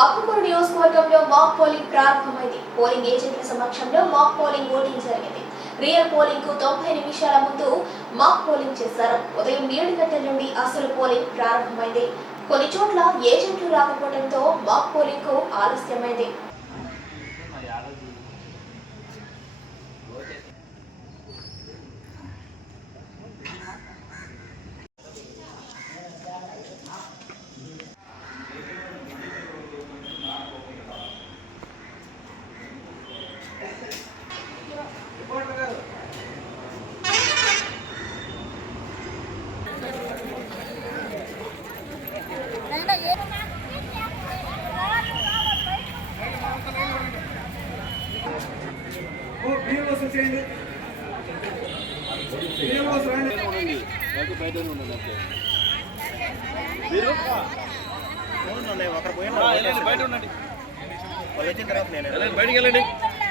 ఆకుకూరు నియోజకవర్గంలో mock polling ప్రారంభమైంది. Polling ఏజెంట్ల సమక్షంలో మాక్ పోలింగ్ ఓటింగ్ జరిగింది. రియల్ పోలింగ్ కు 90 నిమిషాల ముందు మాక్ పోలింగ్ చేశారు. ఉదయం 7 గంటల నుండి అసలు పోలింగ్ ప్రారంభమైంది. కొన్ని చోట్ల ఏజెంట్లు రాకపోవడంతో మాక్ పోలింగ్ కు ఆలస్యమైంది. బయటికి వెళ్ళండి.